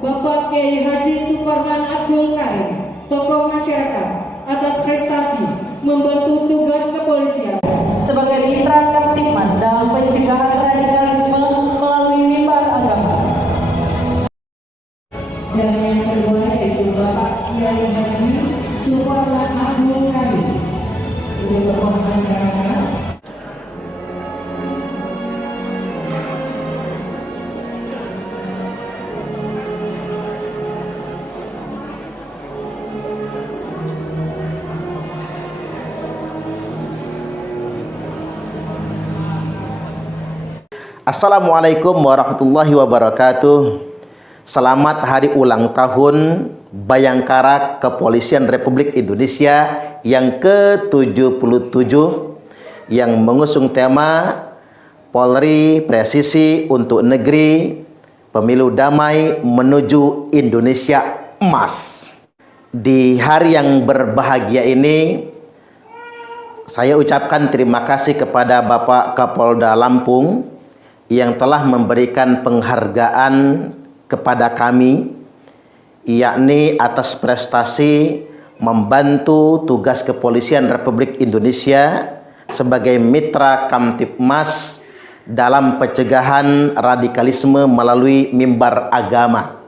Bapak Kiai Haji Suparman Abdul Karim, tokoh masyarakat, atas prestasi membantu tugas kepolisian sebagai mitra Kamtibmas dalam pencegahan radikalisme melalui mimbar agama. Dan yang kedua yaitu Bapak Kiai Haji Suparman Abdul Karim, untuk tokoh masyarakat. Assalamualaikum warahmatullahi wabarakatuh. Selamat hari ulang tahun Bayangkara Kepolisian Republik Indonesia yang ke-77 yang mengusung tema Polri Presisi untuk Negeri, Pemilu Damai Menuju Indonesia Emas. Di hari yang berbahagia ini, saya ucapkan terima kasih kepada Bapak Kapolda Lampung yang telah memberikan penghargaan kepada kami, yakni atas prestasi membantu tugas kepolisian Republik Indonesia sebagai mitra Kamtibmas dalam pencegahan radikalisme melalui mimbar agama.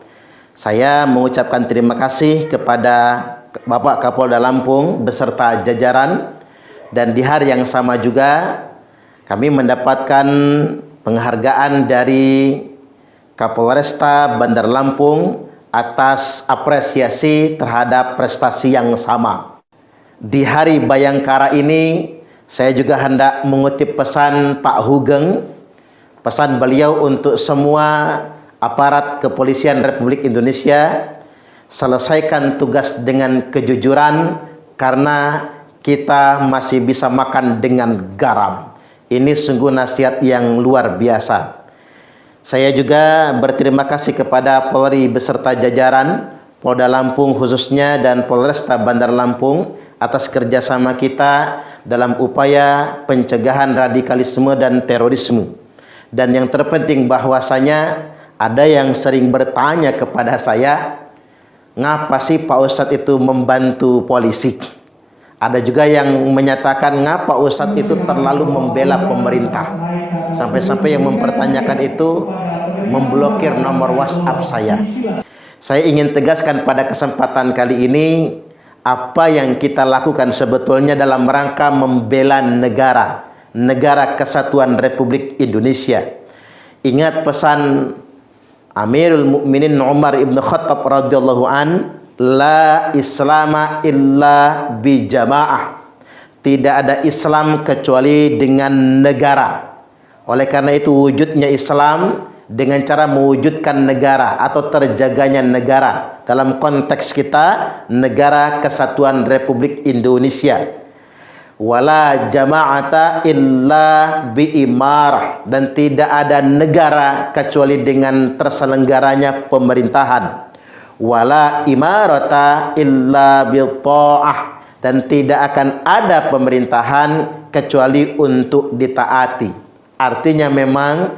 Saya mengucapkan terima kasih kepada Bapak Kapolda Lampung beserta jajaran, dan di hari yang sama juga kami mendapatkan penghargaan dari Kapolresta Bandar Lampung atas apresiasi terhadap prestasi yang sama. Di hari Bayangkara ini, saya juga hendak mengutip pesan Pak Hugeng, pesan beliau untuk semua aparat kepolisian Republik Indonesia: selesaikan tugas dengan kejujuran karena kita masih bisa makan dengan garam. Ini sungguh nasihat yang luar biasa. Saya juga berterima kasih kepada Polri beserta jajaran, Polda Lampung khususnya dan Polresta Bandar Lampung atas kerjasama kita dalam upaya pencegahan radikalisme dan terorisme. Dan yang terpenting bahwasanya ada yang sering bertanya kepada saya, ngapa sih Pak Ustadz itu membantu polisi? Ada juga yang menyatakan ngapa Ustadz itu terlalu membela pemerintah. Sampai-sampai yang mempertanyakan itu memblokir nomor WhatsApp saya. Saya ingin tegaskan pada kesempatan kali ini, apa yang kita lakukan sebetulnya dalam rangka membela negara, negara kesatuan Republik Indonesia. Ingat pesan Amirul Mukminin Umar ibn Khattab radhiyallahu an, la islama illa bijamaah. Tidak ada Islam kecuali dengan negara. Oleh karena itu wujudnya Islam dengan cara mewujudkan negara atau terjaganya negara. Dalam konteks kita, negara kesatuan Republik Indonesia. Wala jama'ata illa biimarah. Dan tidak ada negara kecuali dengan terselenggaranya pemerintahan. Wala imarata illa bil ta'ah, dan tidak akan ada pemerintahan kecuali untuk ditaati. Artinya memang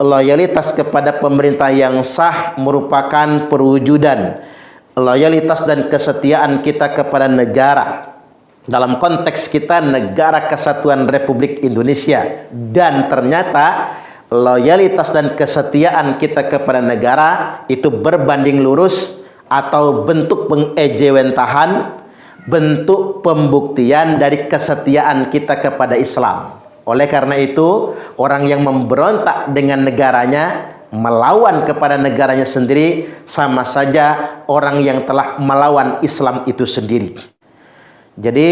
loyalitas kepada pemerintah yang sah merupakan perwujudan loyalitas dan kesetiaan kita kepada negara. Dalam konteks kita negara kesatuan Republik Indonesia, dan ternyata loyalitas dan kesetiaan kita kepada negara itu berbanding lurus atau bentuk pengejewentahan, bentuk pembuktian dari kesetiaan kita kepada Islam. Oleh karena itu, orang yang memberontak dengan negaranya, melawan kepada negaranya sendiri, sama saja orang yang telah melawan Islam itu sendiri. Jadi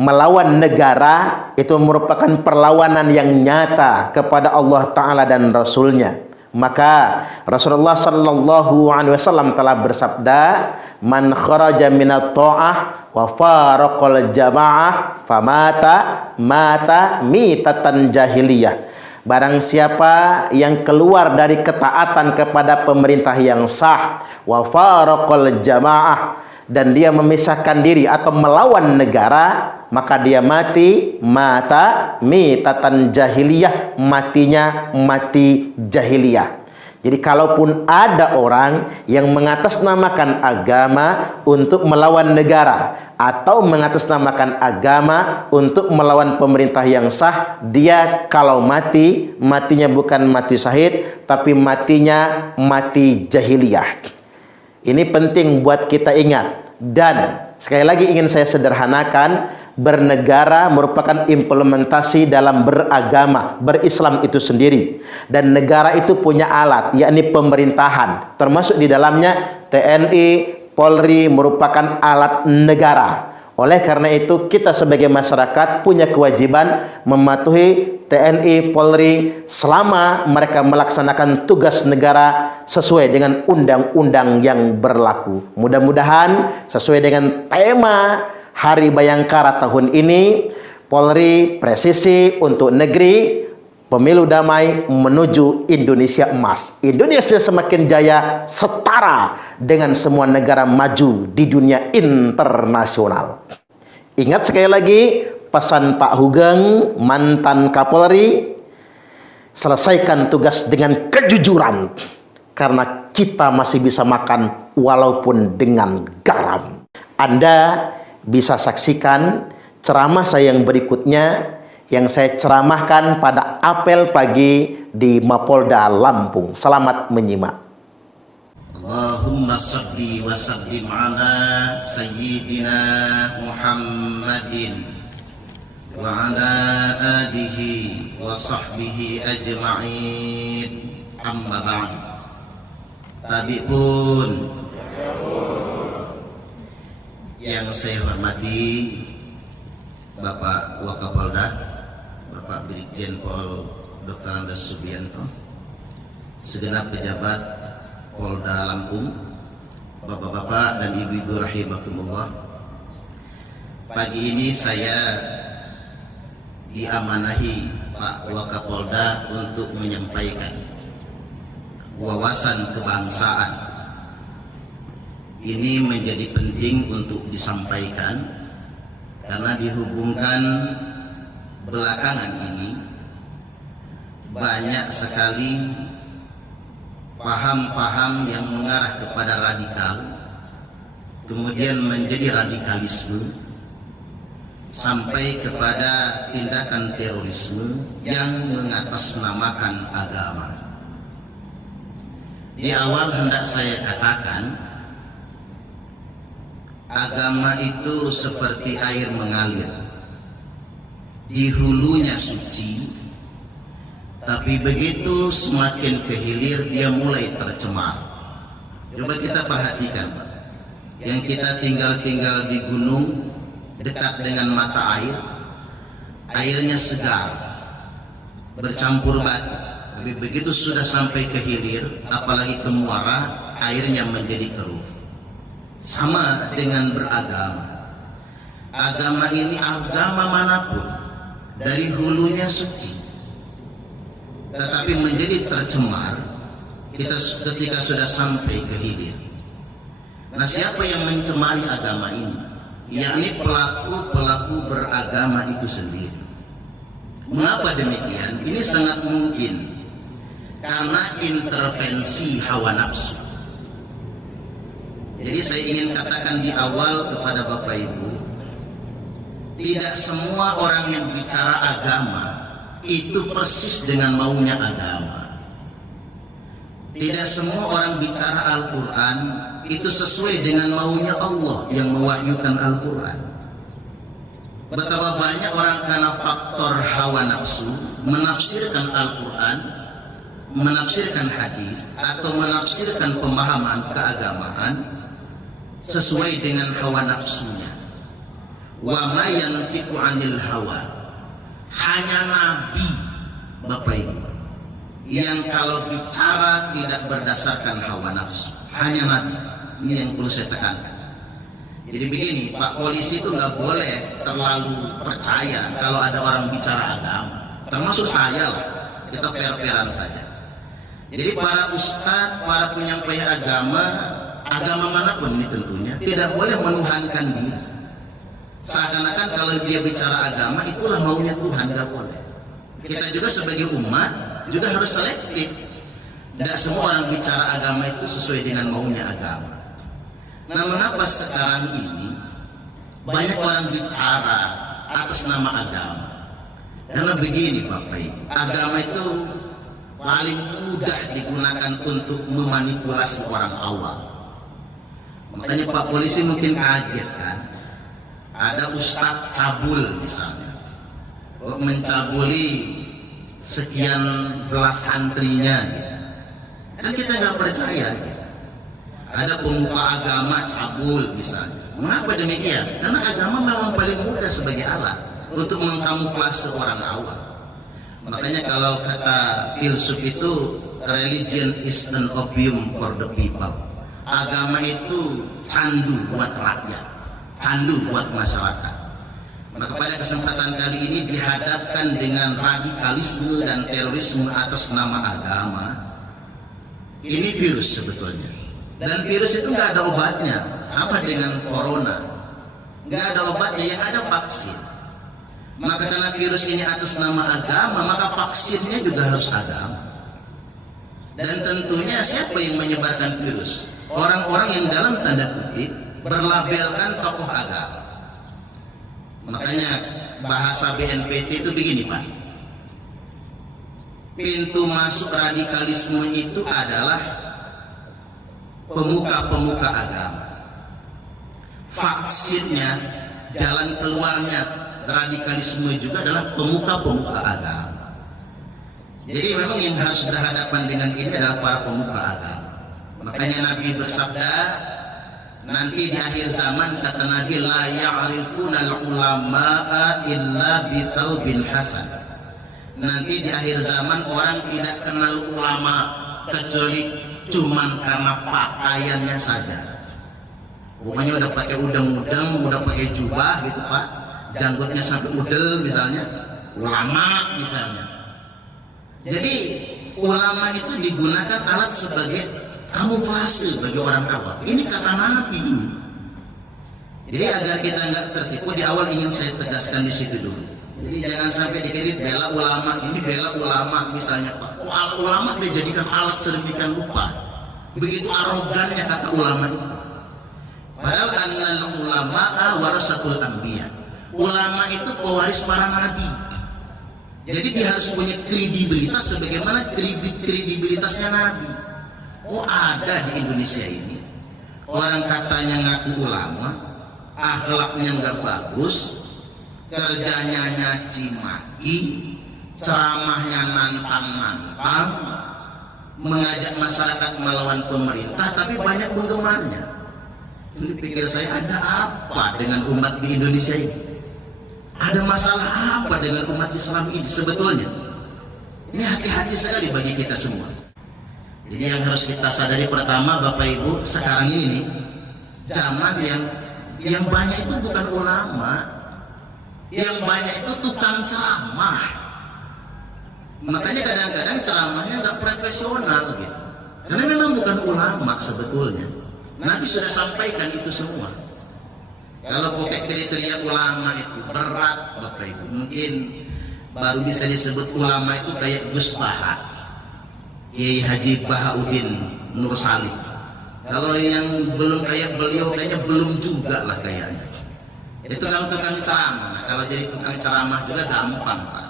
melawan negara itu merupakan perlawanan yang nyata kepada Allah Ta'ala dan Rasulnya. Maka Rasulullah Sallallahu Alaihi Wasallam telah bersabda, man kharaja minat ta'ah wa faraqal jamaah famata mata mitatan jahiliyah. Barang siapa yang keluar dari ketaatan kepada pemerintah yang sah, wa faraqal jamaah, dan dia memisahkan diri atau melawan negara, maka dia mati mata mitatan jahiliyah, matinya mati jahiliyah. Jadi kalaupun ada orang yang mengatasnamakan agama untuk melawan negara atau mengatasnamakan agama untuk melawan pemerintah yang sah, dia kalau mati, matinya bukan mati syahid, tapi matinya mati jahiliyah. Ini penting buat kita ingat. Dan sekali lagi ingin saya sederhanakan, bernegara merupakan implementasi dalam beragama, berislam itu sendiri. Dan negara itu punya alat, yakni pemerintahan. Termasuk di dalamnya TNI, Polri merupakan alat negara. Oleh karena itu kita sebagai masyarakat punya kewajiban mematuhi TNI, Polri selama mereka melaksanakan tugas negara sesuai dengan undang-undang yang berlaku. Mudah-mudahan sesuai dengan tema Hari Bayangkara tahun ini, Polri presisi untuk negeri, pemilu damai menuju Indonesia emas. Indonesia semakin jaya setara dengan semua negara maju di dunia internasional. Ingat sekali lagi pesan Pak Hugeng, mantan Kapolri, selesaikan tugas dengan kejujuran, karena kita masih bisa makan walaupun dengan garam. Anda bisa saksikan ceramah saya yang berikutnya yang saya ceramahkan pada apel pagi di Mapolda Lampung. Selamat menyimak. Allahumma salli wa sallim ala sayyidina Muhammadin wa ala alihi wa sahbihi ajma'in. Amma ba'd. Tabi'un. Yang saya hormati Bapak Wakapolda, Bapak Brigjen Pol Dr. Andes Subianto, segenap pejabat Polda Lampung, Bapak-bapak dan ibu-ibu rahimakumullah. Pagi ini saya diamanahi Pak Wakapolda untuk menyampaikan wawasan kebangsaan. Ini menjadi penting untuk disampaikan karena dihubungkan belakangan ini banyak sekali paham-paham yang mengarah kepada radikal, kemudian menjadi radikalisme, sampai kepada tindakan terorisme yang mengatasnamakan agama. Di awal hendak saya katakan, agama itu seperti air mengalir. Di hulunya suci, tapi begitu semakin ke hilir dia mulai tercemar. Coba kita perhatikan, Pak. Yang kita tinggal di gunung dekat dengan mata air, airnya segar, bercampur batu. Tapi begitu sudah sampai ke hilir, apalagi ke muara, airnya menjadi keruh. Sama dengan beragama. Agama ini, agama manapun, dari hulunya suci, tetapi menjadi tercemar ketika sudah sampai ke hilir. Nah, siapa yang mencemari agama ini? Yakni pelaku beragama itu sendiri. Mengapa demikian? Ini sangat mungkin karena intervensi hawa nafsu. Jadi saya ingin katakan di awal kepada Bapak Ibu, tidak semua orang yang bicara agama itu persis dengan maunya agama. Tidak semua orang bicara Al-Quran itu sesuai dengan maunya Allah yang mewahyukan Al-Quran. Betapa banyak orang karena faktor hawa nafsu menafsirkan Al-Quran, menafsirkan hadis, atau menafsirkan pemahaman keagamaan sesuai dengan hawa nafsunya. Wa ma yantiqu 'anil hawa. Hanya Nabi, Bapak Ibu, yang kalau bicara tidak berdasarkan hawa nafsu. Hanya Nabi. Ini yang perlu saya tekankan. Jadi begini, Pak Polisi itu nggak boleh terlalu percaya kalau ada orang bicara agama. Termasuk saya lah. Kita fair-fairan saja. Jadi para ustadz, para penyampai agama manapun ini tentunya tidak boleh menuhankan diri. Seakan-akan kalau dia bicara agama itulah maunya Tuhan, nggak boleh. Kita juga sebagai umat juga harus selektif. Tidak semua orang bicara agama itu sesuai dengan maunya agama. Nah, mengapa sekarang ini banyak orang bicara atas nama agama? Karena begini Bapak Ibu, agama itu paling mudah digunakan untuk memanipulasi orang awam. Makanya Pak Polisi mungkin kaget kan, ada Ustadz cabul misalnya, kok mencabuli sekian belas santrinya gitu. Kan kita nggak percaya gitu. Ada pemuka agama cabul misalnya. Mengapa demikian? Karena agama memang paling mudah sebagai alat untuk mengkamuflase orang awam. Makanya kalau kata filsuf itu, religion is an opium for the people. Agama itu candu buat rakyat, candu buat masyarakat. Maka pada kesempatan kali ini dihadapkan dengan radikalisme dan terorisme atas nama agama. Ini virus sebetulnya. Dan virus itu nggak ada obatnya, sama dengan corona. Nggak ada obatnya, yang ada vaksin. Maka karena virus ini atas nama agama, maka vaksinnya juga harus agama. Dan tentunya siapa yang menyebarkan virus? Orang-orang yang dalam tanda kutip berlabelkan tokoh agama. Makanya bahasa BNPT itu begini Pak, pintu masuk radikalisme itu adalah pemuka-pemuka agama. Vaksinnya, jalan keluarnya radikalisme juga adalah pemuka-pemuka agama. Jadi memang yang harus berhadapan dengan ini adalah para pemuka agama. Makanya Nabi bersabda, nanti di akhir zaman kata Nabi, la ya'rifuna al-ulama'a illa bitaubin hasan. Nanti di akhir zaman orang tidak kenal ulama kecuali cuman karena pakaiannya saja. Pokoknya udah pakai udeng-udeng, udah pakai jubah gitu Pak, janggutnya sampai udel misalnya, ulama misalnya. Jadi ulama itu digunakan alat sebagai kamuflase bagi orang awam. Ini kata Nabi. Jadi agar kita nggak tertipu, di awal ingin saya tegaskan di situ dulu. Jadi jangan sampai dikredit bela ulama, ini bela ulama misalnya Pak. Ulama dijadikan alat sedemikian rupa. Begitu arogannya kata ulama itu. Padahal annal ulama'a warasatul anbiya. Ulama itu pewaris para nabi. Jadi dia harus punya kredibilitas sebagaimana kredibilitasnya nabi. Oh, ada di Indonesia ini orang katanya ngaku ulama, akhlaknya nggak bagus, kerjanya nyaci maki, ceramahnya nantang-nantang, mengajak masyarakat melawan pemerintah, tapi banyak penggemarnya. Ini pikir saya, ada apa dengan umat di Indonesia ini? Ada masalah apa dengan umat Islam ini sebetulnya? Ini hati-hati sekali bagi kita semua. Jadi yang harus kita sadari pertama Bapak Ibu, sekarang ini zaman yang banyak itu bukan ulama, yang banyak itu tukang ceramah. Makanya kadang-kadang ceramahnya nggak profesional gitu. Karena memang bukan ulama sebetulnya. Nabi sudah sampaikan itu semua. Kalau pakai kriteria ulama itu berat Bapak Ibu, mungkin baru bisa disebut ulama itu kayak Gus Baha, Kiai Haji Bahauddin Nur Salim. Kalau yang belum kayak beliau kayaknya belum juga lah kayaknya. Jadi tukang-tukang ceramah. Nah, kalau jadi tukang ceramah juga gampang Pak.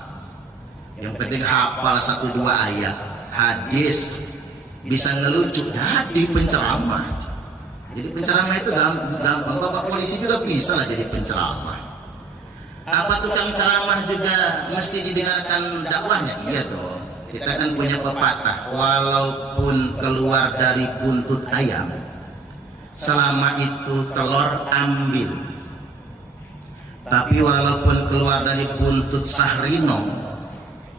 Yang penting hafal 1-2 ayat hadis, bisa ngelucu jadi penceramah. Jadi penceramah itu gampang. Bapak polisi juga bisa lah jadi penceramah. Apa tukang ceramah juga mesti didengarkan dakwahnya? Iya dong. Kita kan punya pepatah, walaupun keluar dari buntut ayam, selama itu telur ambil. Tapi walaupun keluar dari buntut sahrinong,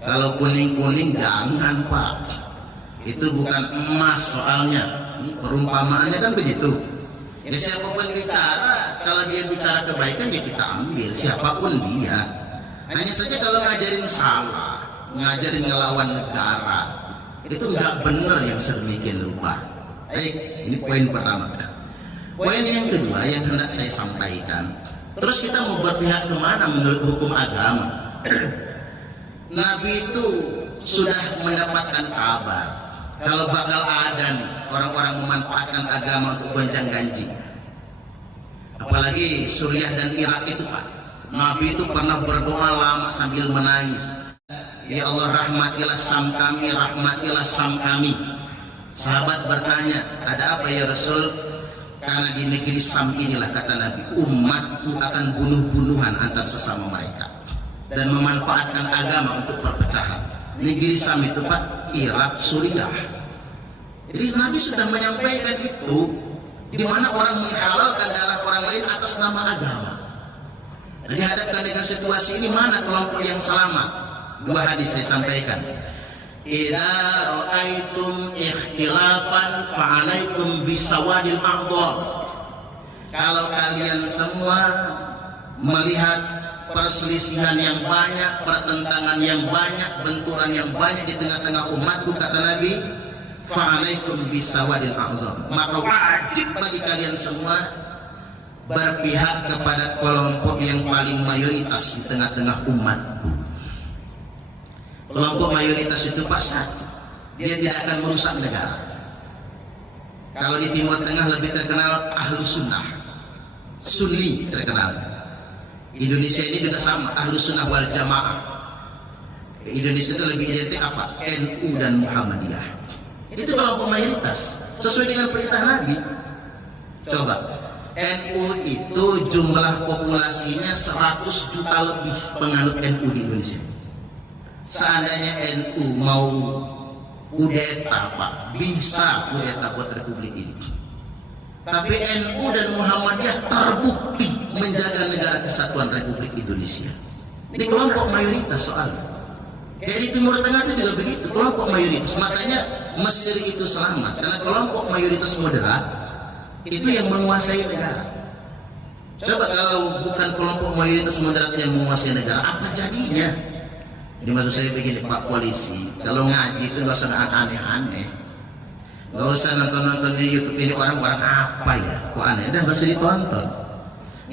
kalau kuning-kuning jangan Pak. Itu bukan emas soalnya. Ini perumpamaannya kan begitu. Jadi siapapun bicara, kalau dia bicara kebaikan ya kita ambil, siapapun dia. Hanya saja kalau ngajarin salah, ngajarin ngelawan negara, itu nggak benar yang sedemikian rupa. Baik, ini poin pertama. Poin yang kedua yang hendak saya sampaikan, terus kita mau berpihak kemana menurut hukum agama? Nabi itu sudah mendapatkan kabar kalau bakal ada nih orang-orang memanfaatkan agama untuk gonjang-ganjing. Apalagi Suriah dan Irak itu Pak, Nabi itu pernah berdoa lama sambil menangis. Ya Allah, rahmatilah Sam kami, rahmatilah Sam kami. Sahabat bertanya, ada apa ya Rasul? Karena di negeri Sam inilah, kata Nabi, umatku akan bunuh-bunuhan antar sesama mereka dan memanfaatkan agama untuk perpecahan. Negeri Sam itu Pak, Irak, Suriah. Jadi Nabi sudah menyampaikan itu, di mana orang menghalalkan darah orang lain atas nama agama. Dan dihadapkan dengan situasi ini, mana kelompok yang selamat? Dua hadis saya sampaikan. Idza ra'aitum ikhtilafan fa'alaikum bisawadil aqdar. Kalau kalian semua melihat perselisihan yang banyak, pertentangan yang banyak, benturan yang banyak di tengah-tengah umatku, kata Nabi, fa'alaikum bisawadil aqdar, maka wajib bagi kalian semua berpihak kepada kelompok yang paling mayoritas di tengah-tengah umatku. Kelompok mayoritas itu Pak satu, dia tidak akan merusak negara. Kalau di Timur Tengah lebih terkenal Ahlus Sunnah, Sunni terkenal. Indonesia ini juga sama, Ahlus Sunnah wal Jamaah. Indonesia itu lebih identik apa? NU dan Muhammadiyah. Itu kelompok mayoritas sesuai dengan perintah Nabi. Coba, NU itu jumlah populasinya 100 juta lebih penganut NU di Indonesia. Seandainya NU mau kudeta Pak, bisa kudeta buat republik ini. Tapi NU dan Muhammadiyah terbukti menjaga negara kesatuan Republik Indonesia. Ini kelompok mayoritas soalnya. Kayak di Timur Tengah itu juga begitu, kelompok mayoritas. Makanya Mesir itu selamat karena kelompok mayoritas moderat itu yang menguasai negara. Coba kalau bukan kelompok mayoritas moderat yang menguasai negara, apa jadinya? Jadi maksud saya begini Pak Polisi, kalau ngaji itu gak usah aneh-aneh, gak usah nonton-nonton di YouTube ini orang-orang apa ya, kok aneh, udah gak usah ditonton.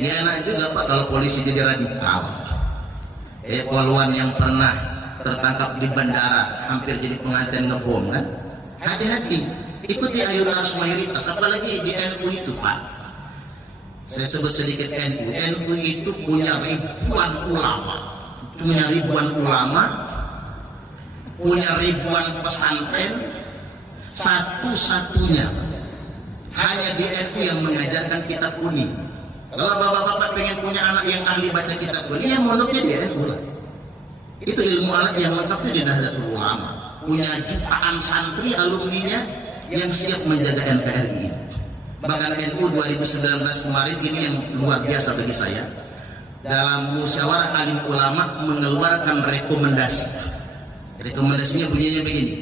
Ya enak juga Pak kalau polisi jadi radikal. Poluan yang pernah tertangkap di bandara hampir jadi pengantin ngebom kan, hati-hati, ikuti ayunan arus mayoritas, apalagi di NU itu Pak. Saya sebut sedikit NU. NU itu punya ribuan ulama, punya ribuan pesantren, satu-satunya hanya di NU yang mengajarkan kitab kuning. Kalau bapak-bapak pengen punya anak yang ahli baca kitab kuning, ya mondoknya di NU lah. Itu ilmu alat yang lengkapnya di Nahdlatul Ulama, punya jutaan santri alumninya yang siap menjaga NKRI. Bahkan NU 2019 kemarin ini yang luar biasa bagi saya, dalam musyawarah alim ulama mengeluarkan rekomendasi. Rekomendasinya bunyinya begini: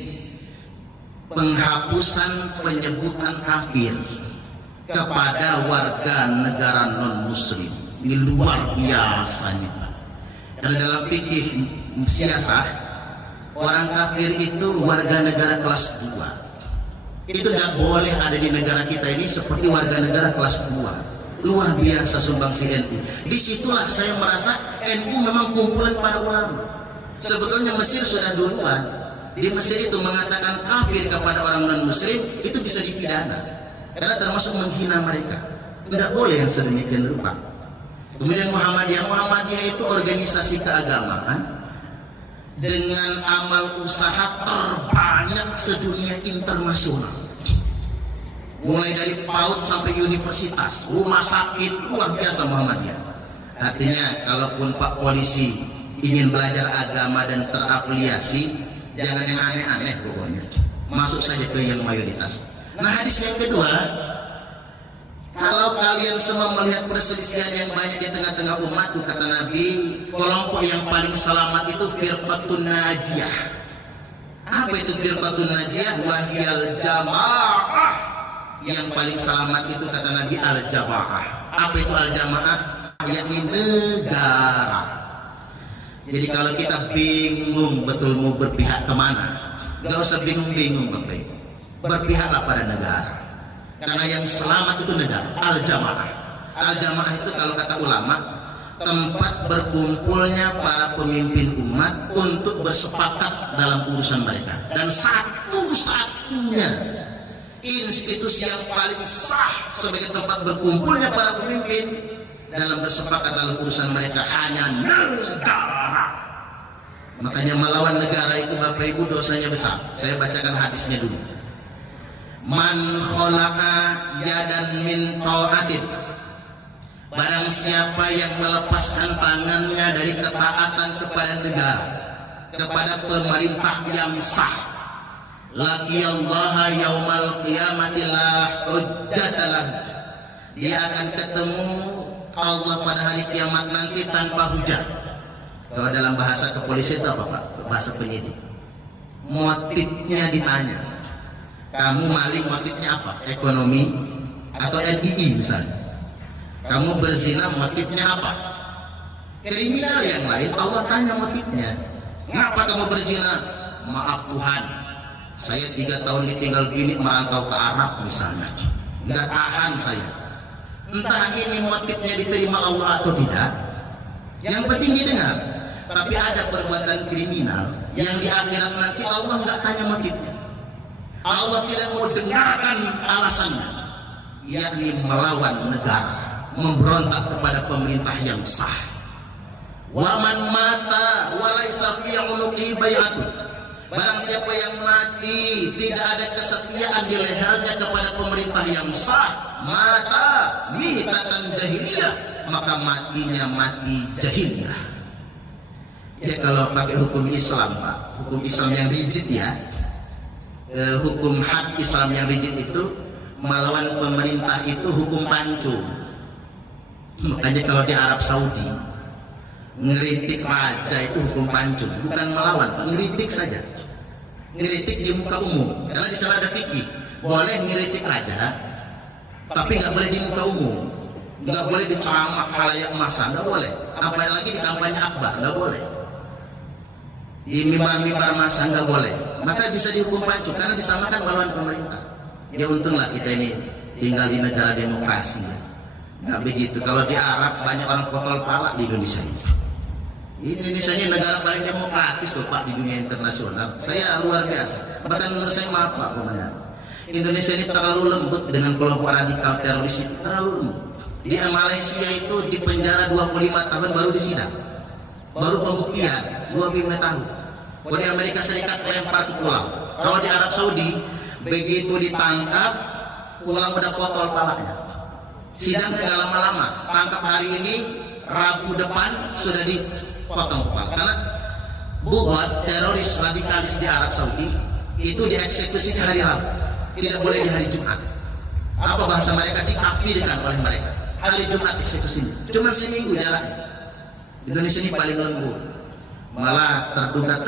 penghapusan penyebutan kafir kepada warga negara non muslim. Ini luar biasanya. Karena dalam fikih siasah, orang kafir itu warga negara kelas 2. Itu tidak boleh ada di negara kita ini seperti warga negara kelas 2. Luar biasa sumbangsi NU. Disitulah saya merasa NU memang kumpulan para ulama. Sebetulnya Mesir sudah duluan. Di Mesir itu mengatakan kafir kepada orang non muslim itu bisa dipidana karena termasuk menghina mereka. Tidak boleh yang sedemikian rupa. Kemudian Muhammadiyah itu organisasi keagamaan dengan amal usaha terbanyak sedunia internasional. Mulai dari PAUD sampai universitas, rumah sakit, luar biasa Muhammadiyah. Artinya kalaupun Pak Polisi ingin belajar agama dan terafiliasi, jangan yang aneh-aneh pokoknya, masuk saja ke yang mayoritas. Nah hadis yang kedua, kalau kalian semua melihat perselisihan yang banyak di tengah-tengah umatku, kata Nabi, kelompok yang paling selamat itu firqatun najiyah. Apa itu firqatun najiyah? Wahiyal jamaah. Yang paling selamat itu kata Nabi al-jamaah. Apa itu al-jamaah? Yakni negara. Jadi kalau kita bingung betul mau berpihak kemana, gak usah bingung-bingung Bapak Ibu. Berpihaklah pada negara. Karena yang selamat itu negara. Al-jamaah. Al-jamaah itu kalau kata ulama, tempat berkumpulnya para pemimpin umat untuk bersepakat dalam urusan mereka dan satu satu-satunya institusi yang paling sah sebagai tempat berkumpulnya para pemimpin dalam bersepakat dalam urusan mereka hanya negara. Makanya melawan negara itu Bapak Ibu dosanya besar. Saya bacakan hadisnya dulu. Man khola'a yadan min ta'atin, barang siapa yang melepaskan tangannya dari ketaatan kepada negara, kepada pemerintah yang sah, laqiyallaha yaumal qiyamati la hujjatalah, dia akan ketemu Allah pada hari kiamat nanti tanpa hujah. Kalau dalam bahasa kepolisian itu apa Pak? Bahasa penyidik. Motifnya ditanya. Kamu maling motifnya apa? Ekonomi atau NII misalnya. Kamu berzina motifnya apa? Kriminal yang lain Allah tanya motifnya. Kenapa kamu berzina? Maaf Tuhan, saya 3 tahun ditinggal bini merantau ke Arab misalnya. Nggak tahan saya. Entah ini motifnya diterima Allah atau tidak, yang penting didengar. Tapi ada perbuatan kriminal yang di akhirat nanti Allah nggak tanya motifnya. Allah tidak mau dengarkan alasannya, yakni melawan negara, memberontak kepada pemerintah yang sah. Waman mata walaysa fi unuqi bai'atun, barang siapa yang mati tidak ada kesetiaan di lehernya kepada pemerintah yang sah, mata mitatan jahiliyah, maka matinya mati jahiliyah. Ya kalau pakai hukum Islam Pak, hukum Islam yang rigid ya, hukum had Islam yang rigid itu melawan pemerintah itu hukum pancung. Makanya kalau di Arab Saudi ngeritik raja itu hukum pancung, bukan melawan, ngeritik saja, ngeritik di muka umum. Karena di sana ada fikih, boleh ngeritik raja, tapi nggak boleh di muka umum, nggak boleh di ceramah khalayak massa, nggak boleh. Apalagi di kampanye akbar, nggak boleh. Di mimbar-mimbar massa nggak boleh. Maka bisa dihukum pancung karena disamakan melawan pemerintah. Ya untunglah kita ini tinggal di negara demokrasi. Nggak begitu. Kalau di Arab banyak orang potol pala di Indonesia ini. Indonesia ini negara paling demokratis loh Pak di dunia internasional. Saya luar biasa. Bahkan menurut saya maaf Pak Komandan, Indonesia ini terlalu lembut dengan kelompok radikal teroris itu, terlalu lembut. Di Malaysia itu di penjara 25 tahun baru disidang, baru pembuktian 25 tahun. Kalau di Amerika Serikat lempar ke pulau. Kalau di Arab Saudi begitu ditangkap pulang udah potol palanya. Sidang tidak lama-lama, tangkap hari ini, Rabu depan sudah dipotong kepala. Karena buat teroris radikalis di Arab Saudi itu dieksekusi di hari Rabu, tidak boleh di hari Jumat. Apa bahasa mereka? Dikafirkan oleh mereka. Hari Jumat eksekusinya, cuma seminggu jaraknya. Indonesia ini paling lembut. Malah terduga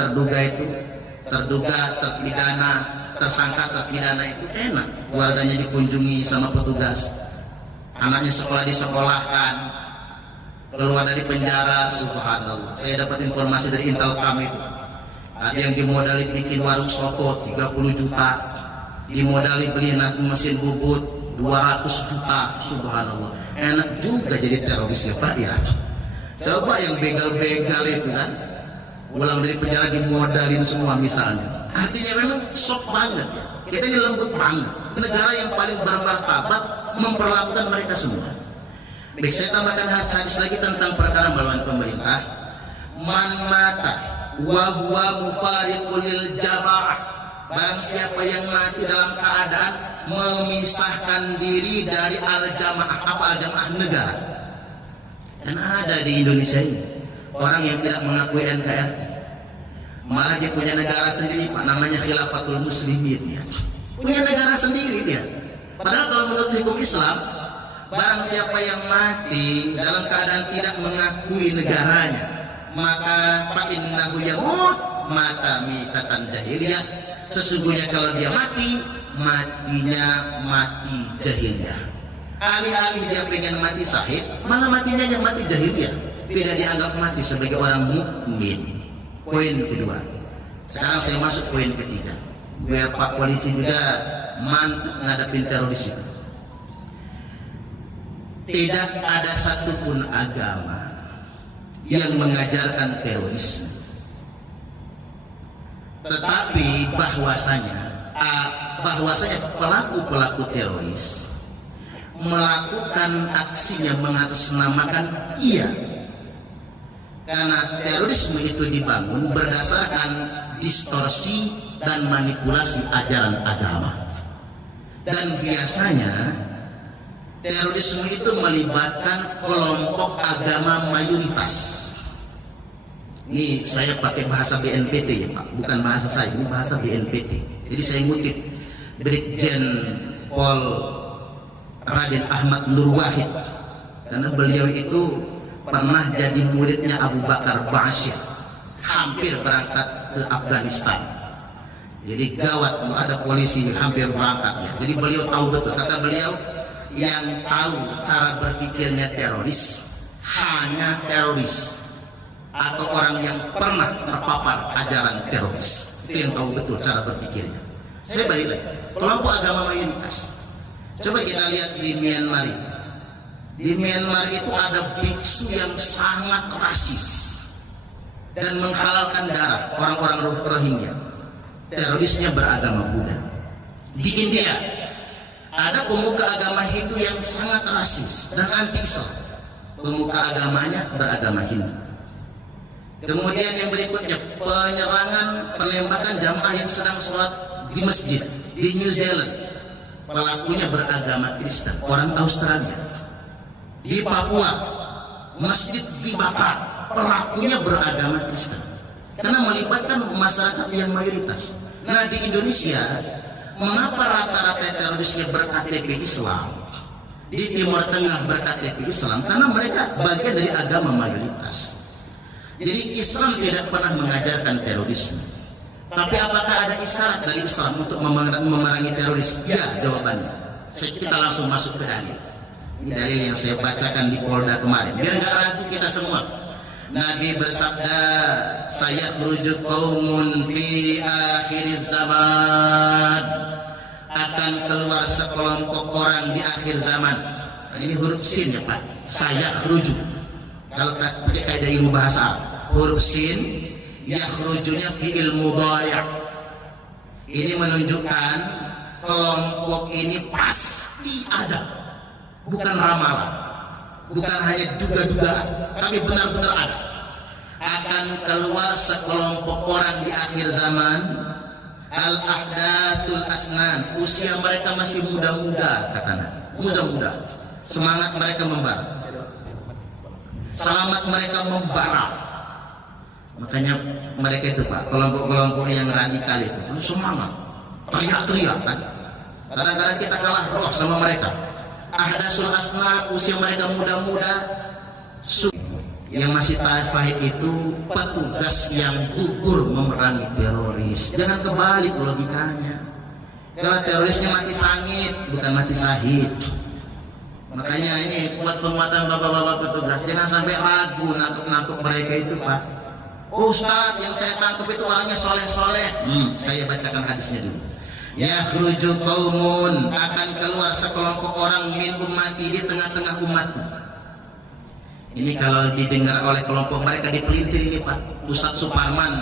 terpidana, tersangka terpidana itu enak, keluarganya dikunjungi sama petugas, anaknya sekolah disekolahkan, keluar dari penjara. Subhanallah, saya dapat informasi dari Intelkam itu ada yang dimodali bikin warung soko 30 juta, dimodali beli mesin bubut 200 juta. Subhanallah, enak juga jadi teroris ya Pak ya. Coba yang begal-begal itu kan pulang dari penjara dimodalin semua misalnya. Artinya memang sok banget ya. Kita ini lembut banget. Negara yang paling bermartabat memperlakukan mereka semua. Baik, saya tambahkan hadis lagi tentang perkara melawan pemerintah. Man mata wa huwa mufariqul lil jamaah, barang siapa yang mati dalam keadaan memisahkan diri dari al-jamaah. Apa al-jamaah? Negara. Dan ada di Indonesia ini orang yang tidak mengakui NKRI, malah dia punya negara sendiri Pak, namanya Khilafatul Muslimin ya. Punya negara sendiri dia. Padahal kalau menurut hukum Islam, barang siapa yang mati dalam keadaan tidak mengakui negaranya, maka fa innahu yamut mata mitatan jahiliyah. Sesungguhnya kalau dia mati, matinya mati jahiliyah. Alih-alih dia pengen mati syahid, malah matinya yang mati jahiliyah. Tidak dianggap mati sebagai orang mukmin. Poin kedua. Sekarang saya masuk poin ketiga, biar Pak Polisi juga mantap ngadepin teroris itu. Tidak ada satupun agama yang mengajarkan terorisme, tetapi bahwasanya bahwasanya pelaku-pelaku teroris melakukan aksinya mengatasnamakan iya, karena terorisme itu dibangun berdasarkan distorsi dan manipulasi ajaran agama. Dan biasanya terorisme itu melibatkan kelompok agama mayoritas. Ini saya pakai bahasa BNPT ya Pak, bukan bahasa saya, ini bahasa BNPT. Jadi saya ngutip Brigjen Pol Raden Ahmad Nur Wahid, karena beliau itu pernah jadi muridnya Abu Bakar Ba'asyir, hampir berangkat ke Afghanistan. Jadi gawat kalau ada polisi hampir berangkat ya. Jadi beliau tahu betul, kata beliau, yang tahu cara berpikirnya teroris hanya teroris atau orang yang pernah terpapar ajaran teroris. Itu yang tahu betul cara berpikirnya. Saya balik lagi, kelompok agama mayoritas. Coba kita lihat di Myanmar. Di Myanmar itu ada biksu yang sangat rasis dan menghalalkan darah orang-orang Rohingya. Terorisnya beragama Buddha. Di India ada pemuka agama Hindu yang sangat rasis dan anti-Islam. Pemuka agamanya beragama Hindu. Kemudian yang berikutnya, penyerangan, penembakan jamaah yang sedang sholat di masjid di New Zealand, pelakunya beragama Kristen, orang Australia. Di Papua, masjid dibakar, pelakunya beragama Kristen, karena melibatkan masyarakat yang mayoritas. Nah, di Indonesia, mengapa rata-rata terorisnya berKTP Islam? Di Timur Tengah berKTP Islam karena mereka bagian dari agama mayoritas. Jadi Islam tidak pernah mengajarkan terorisme. Tapi apakah ada isyarat dari Islam untuk memerangi teroris? Ya, jawabannya. Kita langsung masuk ke dalil. Ini dalil yang saya bacakan di Polda kemarin. Biar nggak ragu kita semua. Nabi bersabda, "Sayakhruju qaumun fi akhir zaman." Akan keluar sekelompok orang di akhir zaman. Nah, ini huruf sin ya Pak. Sayakhruju. Kalau pakai kaidah ilmu bahasa, huruf sin yakhrujunya fi'il mudhari'. Ini menunjukkan kelompok ini pasti ada, bukan ramalan, bukan hanya duga-dugaan, tapi benar-benar ada. Akan keluar sekelompok orang di akhir zaman, al-ahdatul asnan, usia mereka masih muda-muda, kata Nabi, muda-muda, semangat mereka membara, selamat mereka membara. Makanya mereka itu Pak, kelompok-kelompok yang radikal itu semangat, teriak-teriak kan. Kadang-kadang kita kalah roh sama mereka. Ahdasul asnan, usia mereka muda-muda. Yang masih sahih itu petugas yang gugur memerangi teroris. Jangan kebalik logikanya. Kalau terorisnya mati sangit, bukan mati sahid. Makanya ini buat penguatan bapak-bapak petugas, jangan sampai ragu nangkep mereka itu Pak. Ustaz, yang saya tangkap itu orangnya soleh-soleh. Saya bacakan hadisnya dulu. Yakhruju qaumun, akan keluar sekelompok orang min ummati, di tengah-tengah umatku. Ini kalau didengar oleh kelompok mereka dipelintir ini Pak. Ustaz Suparman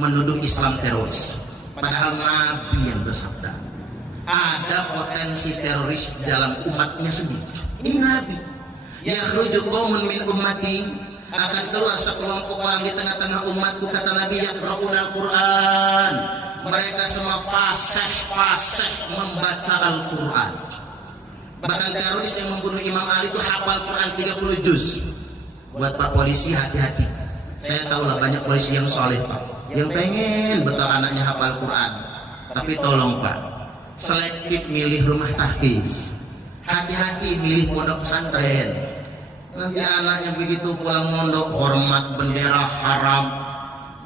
menuduh Islam teroris. Padahal Nabi yang bersabda, ada potensi teroris dalam umatnya sendiri. Ini Nabi. Yakhruju qaumun min ummati, akan keluar sekelompok orang di tengah-tengah umatku, kata Nabi, yaqra'unal Quran. Mereka semua fasih membaca Al-Quran. Bahkan teroris yang membunuh Imam Ali itu hafal Quran 30 juz. Buat Pak polisi hati-hati. Saya tahu lah banyak polisi yang soleh Pak, yang pengen betul anaknya hafal Quran. Tapi tolong Pak, selektif milih rumah tahfiz. Hati-hati milih pondok pesantren. Nanti anaknya begitu pulang mondok, hormat bendera haram,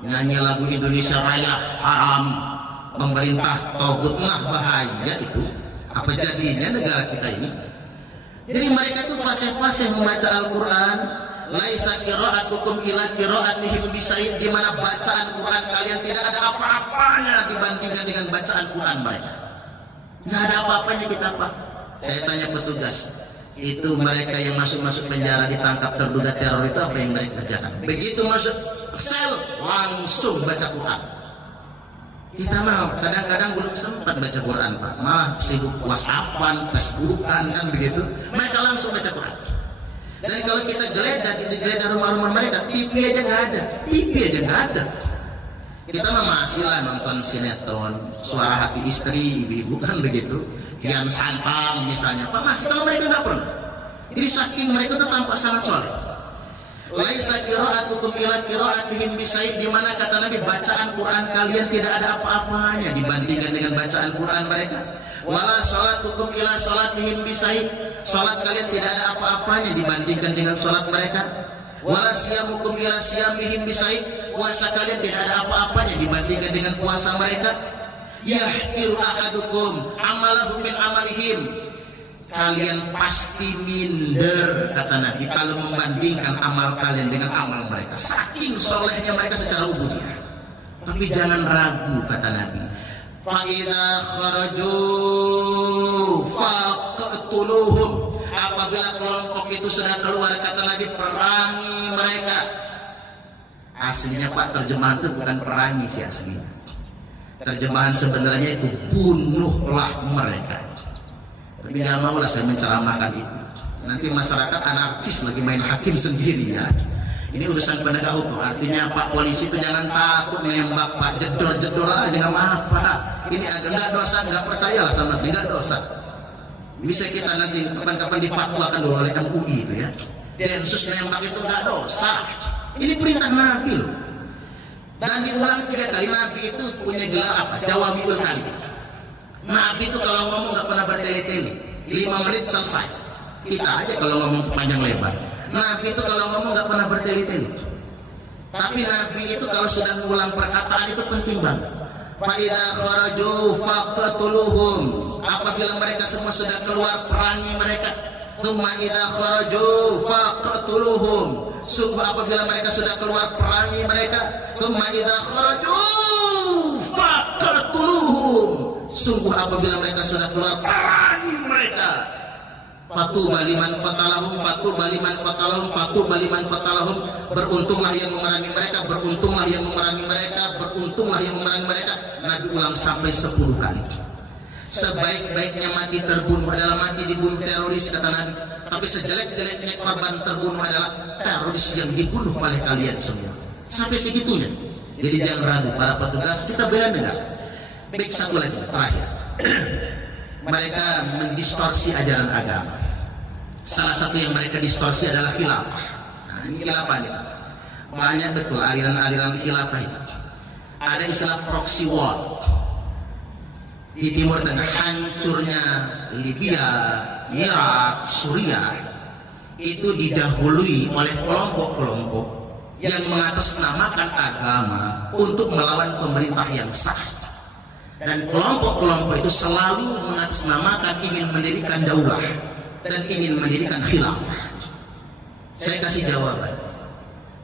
nyanyi lagu Indonesia Raya haram, pemerintah togut, bahaya itu. Apa jadinya negara kita ini? Jadi mereka itu fasih-fasih membaca Al-Quran. Laisa qira'atukum ila qira'atihim bisaid, di mana bacaan Quran kalian tidak ada apa-apanya dibandingkan dengan bacaan Quran mereka. Nggak ada apa-apanya kita Pak. Saya tanya petugas, itu mereka yang masuk penjara ditangkap terduga teror itu apa yang mereka kerjakan? Begitu masuk sel langsung baca Quran. Kita mau kadang-kadang belum sempat baca Quran Pak, malah sibuk WhatsAppan, Facebookan kan begitu. Mereka langsung baca Quran. Dan kalau kita geledah rumah-rumah mereka, TV aja nggak ada, TV aja nggak ada. Kita mah masih lah nonton sinetron, Suara Hati Istri, ibu-ibu kan begitu. Kian Santang misalnya, Pak masih, kalau mereka nggak pernah. Jadi saking mereka tuh tampak sangat soleh. Laisa qira'atukum ila qira'atihim bisai, di mana kata Nabi bacaan Quran kalian tidak ada apa-apanya dibandingkan dengan bacaan Quran mereka. Wala salatukum ila salatihim bisai, salat kalian tidak ada apa-apanya dibandingkan dengan salat mereka. Wala siyamukum ila siyamihim bisai, puasa kalian tidak ada apa-apanya dibandingkan dengan puasa mereka. Yahqiru ahadukum amalahu min amalihim, kalian pasti minder kata Nabi kalau membandingkan amal kalian dengan amal mereka. Saking solehnya mereka secara ubudiyah. Tapi jangan ragu kata Nabi. Fa idza kharaju faqtuluhum, apabila kelompok itu sudah keluar kata Nabi, perangi mereka. Aslinya Pak, terjemahan itu bukan perangi sih aslinya. Terjemahan sebenarnya itu bunuhlah mereka. Tapi jangan maulah saya menceramahkan itu. Nanti masyarakat anarkis lagi main hakim sendiri ya. Ini urusan penegak hukum. Artinya Pak polisi itu jangan takut menembak Pak, jedor-jedor aja nggak apa-apa. Ini agak nggak dosa, nggak percayalah sama sekali, nggak dosa. Bisa kita nanti kapan-kapan dipatwakan dulu oleh MUI itu ya. Densus nembak itu nggak dosa. Ini perintah Nabi loh. Dan diulang 3 kali. Nabi itu punya gelar apa? Jawamiul Kalim. Nabi itu kalau ngomong nggak pernah bertele-tele, 5 menit selesai. Kita aja kalau ngomong panjang lebar. Nabi itu kalau ngomong nggak pernah bertele-tele. Tapi Nabi itu kalau sudah mengulang perkataan itu penting banget. Fa idza kharaju faqtuluhum, apabila mereka semua sudah keluar, perangi mereka. Tsumma idza kharaju faqtuluhum, sungguh apabila mereka sudah keluar, perangi mereka. Tsumma idza kharaju faqtuluhum, sungguh apabila mereka sudah keluar, perangi mereka. Patu baliman fatalahum, patu baliman fatalahum, patu baliman fatalahum. Beruntunglah yang memerangi mereka, beruntunglah yang memerangi mereka, beruntunglah yang memerangi mereka. Nabi ulang sampai 10 kali. Sebaik-baiknya mati terbunuh adalah mati dibunuh teroris kata Nabi. Tapi sejelek-jeleknya korban terbunuh adalah teroris yang dibunuh oleh kalian semua. Sampai segitunya. Jadi jangan ragu para petugas, kita bela negara. Baik, satu lagi terakhir. Mereka mendistorsi ajaran agama. Salah satu yang mereka distorsi adalah khilafah. Nah, ini khilafah nih. Banyak betul aliran-aliran khilafah itu. Ada istilah proxy war. Di Timur Tengah, hancurnya Libya, Irak, Suriah itu didahului oleh kelompok-kelompok yang mengatasnamakan agama untuk melawan pemerintah yang sah. Dan kelompok-kelompok itu selalu mengatasnamakan ingin mendirikan daulah dan ingin mendirikan khilafah. Saya kasih jawaban.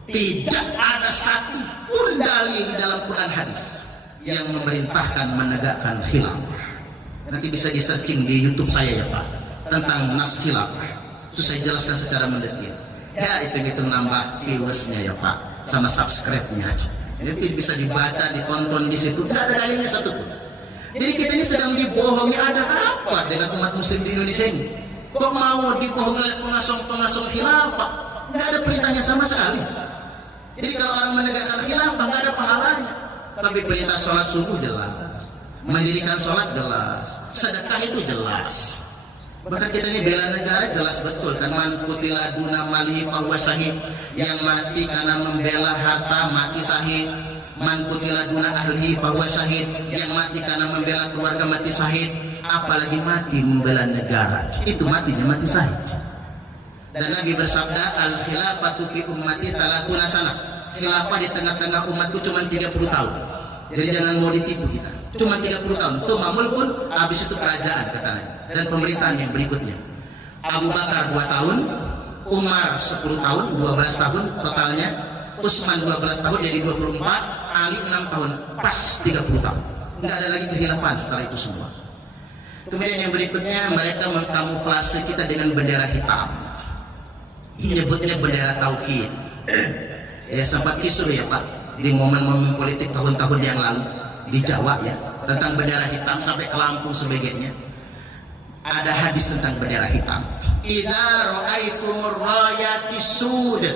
Tidak ada satu pun dalil di dalam Quran hadis yang memerintahkan menegakkan khilafah. Nanti bisa di-searching di YouTube saya ya Pak, tentang nas khilafah. Itu saya jelaskan secara mendetil. Ya itu nambah viewersnya ya Pak, sama subscribe-nya. Jadi bisa dibaca, ditonton di situ. Tidak ada dalilnya satu pun. Jadi kita ini sedang dibohongi. Ada apa dengan umat muslim di Indonesia ini? Kok mau dibohongi oleh pengasong-pengasong khilafah? Nggak ada perintahnya sama sekali. Jadi kalau orang menegakkan khilafah nggak ada pahalanya. Tapi perintah sholat subuh jelas, mendirikan sholat jelas, sedekah itu jelas. Bahkan kita ini bela negara jelas betul kan, man qutila duna malihi fahuwa syahid, yang mati karena membela harta mati syahid. Man qutila duna ahlihi fahuwa syahid, yang mati karena membela keluarga mati syahid. Apalagi mati membela negara, itu matinya mati syahid. Dan Nabi bersabda, al khilafatu fi ummati 30 sanah. Khilafah di tengah-tengah umatku cuma 30 tahun. Jadi jangan mau ditipu kita. Cuma 30 tahun. Itu mamul pun habis itu kerajaan kata Nabi. Dan pemerintahan yang berikutnya. Abu Bakar 2 tahun, Umar 10 tahun, 12 tahun totalnya. Utsman 12 tahun jadi 24, Ali 6 tahun, pas 30 tahun. Enggak ada lagi kehilapan setelah itu semua. Kemudian yang berikutnya, mereka mengkamuflase kita dengan bendera hitam. Menyebutnya bendera tauhid. Ya sempat kisruh ya Pak di momen-momen politik tahun-tahun yang lalu. di Jawa ya, tentang bendera hitam sampai ke Lampung sebagainya. Ada hadis tentang bendera hitam. Idza ra'aitumur rayati sud,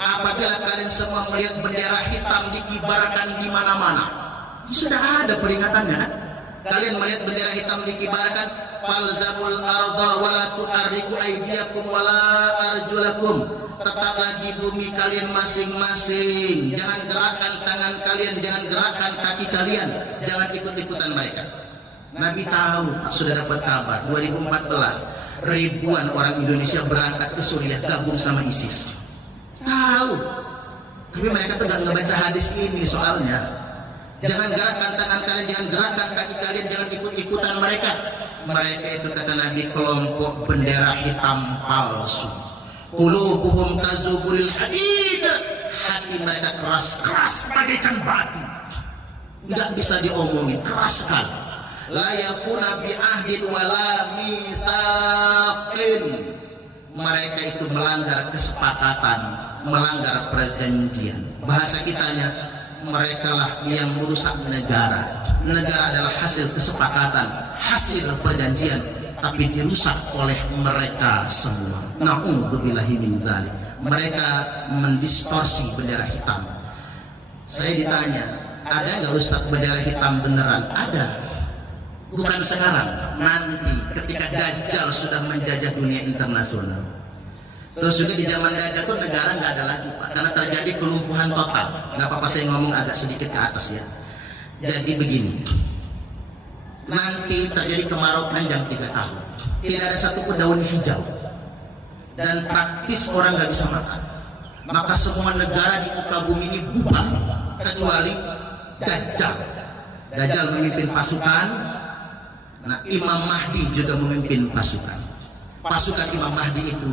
apabila kalian semua melihat bendera hitam dikibarkan di mana-mana. Sudah ada peringatannya kan? Kalian melihat bendera hitam dikibarkan, falzamul arda wala tu'arriku aydiyakum wala arjulakum. Tetaplah di bumi kalian masing-masing. Jangan gerakkan tangan kalian, jangan gerakkan kaki kalian, jangan ikut-ikutan mereka. Nabi tahu, sudah dapat kabar 2014 ribuan orang Indonesia berangkat ke Suriah gabung sama ISIS. Tahu. Tapi mereka tuh nggak ngebaca hadis ini soalnya. Jangan gerakkan tangan kalian, jangan gerakkan kaki kalian, jangan ikut-ikutan mereka. Mereka itu kata Nabi kelompok bendera hitam palsu. Qulubuhum kazuburil hadid, hati mereka keras bagaikan batu, nggak bisa diomongin, keras sekali. La yakuna bi ahdin wala mitsaqin, mereka itu melanggar kesepakatan, melanggar perjanjian. Bahasa kitanya, mereka lah yang merusak negara. Negara adalah hasil kesepakatan, hasil perjanjian, tapi dirusak oleh mereka semua. Na'udzubillahi min dzalik. Mereka mendistorsi bendera hitam. Saya ditanya, ada nggak Ustaz bendera hitam beneran? Ada. Bukan sekarang, nanti ketika Dajjal sudah menjajah dunia internasional. Terus juga di zaman Dajjal itu negara nggak ada lagi Pak, karena terjadi kelumpuhan total. Nggak apa-apa saya ngomong agak sedikit ke atas ya. Jadi begini, nanti terjadi kemarau panjang 3 tahun, tidak ada satupun daun hijau, dan praktis orang nggak bisa makan. Maka semua negara di muka bumi ini bubar kecuali Dajjal. Dajjal memimpin pasukan. Nah, Imam Mahdi juga memimpin pasukan. Pasukan Imam Mahdi itu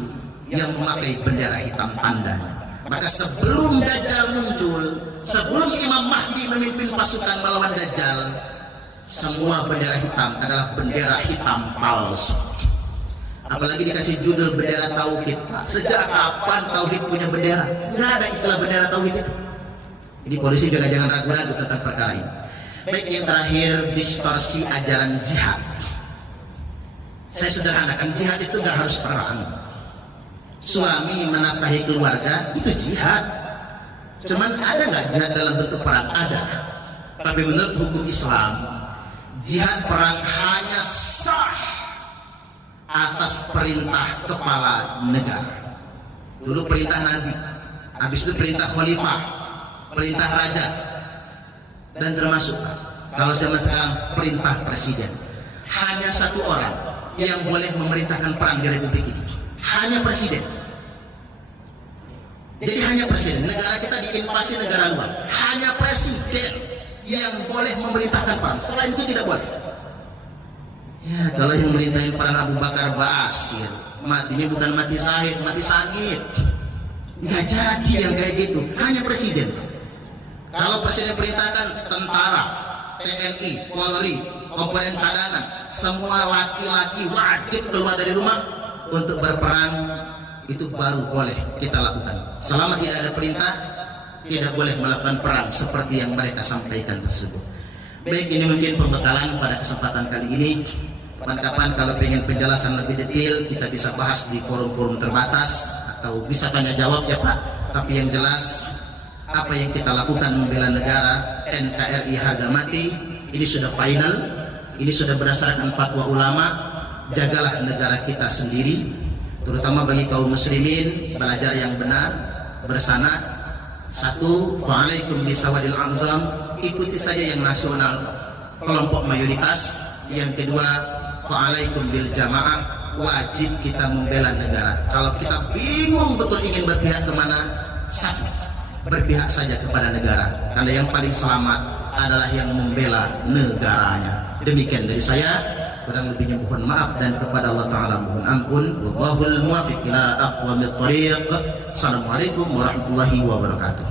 yang memakai bendera hitam tanda. Maka sebelum Dajjal muncul, sebelum Imam Mahdi memimpin pasukan melawan Dajjal, semua bendera hitam adalah bendera hitam palsu. Apalagi dikasih judul bendera tauhid. Sejak kapan tauhid punya bendera? Nggak ada istilah bendera tauhid itu. Jadi polisi juga jangan ragu-ragu tentang perkara ini. Baik, yang terakhir, distorsi ajaran jihad. Saya sederhanakan, jihad itu nggak harus perang. Suami menafkahi keluarga itu jihad. Cuman ada nggak jihad dalam bentuk perang? Ada. Tapi menurut hukum Islam, jihad perang hanya sah atas perintah kepala negara. Dulu perintah Nabi, habis itu perintah khalifah, perintah raja, dan termasuk kalau zaman sekarang perintah presiden. Hanya satu orang yang boleh memerintahkan perang di Republik ini, hanya presiden. Jadi hanya presiden. Negara kita diinvasi negara luar, hanya presiden yang boleh memerintahkan perang. Selain itu tidak boleh. Ya, kalau yang merintahin perang Abu Bakar Basir, matinya bukan mati syahid, mati sakit. Nggak jadi yang kayak gitu, hanya presiden. Kalau presiden perintahkan tentara, TNI, Polri, komponen cadangan, semua laki-laki wajib keluar dari rumah untuk berperang, itu baru boleh kita lakukan. Selama tidak ada perintah, tidak boleh melakukan perang seperti yang mereka sampaikan tersebut. Baik, ini mungkin pembekalan pada kesempatan kali ini. Kapan-kapan kalau pengen penjelasan lebih detail, kita bisa bahas di forum-forum terbatas atau bisa tanya jawab ya Pak. Tapi yang jelas, apa yang kita lakukan membela negara NKRI harga mati, ini sudah final, ini sudah berdasarkan fatwa ulama. Jagalah negara kita sendiri, terutama bagi kaum muslimin, belajar yang benar, bersanad. Satu, fa'alaikum bisawadil azam, ikuti saja yang nasional, kelompok mayoritas. Yang kedua, fa'alaikum bil jamaah, wajib kita membela negara. Kalau kita bingung betul ingin berpihak kemana, satu, berpihak saja kepada negara, karena yang paling selamat adalah yang membela negaranya. Demikian dari saya, kurang lebihnya mohon maaf, dan kepada Allah Ta'ala mohon ampun. Wallahul muwaffiq ila aqwamit thariq. Assalamualaikum warahmatullahi wabarakatuh.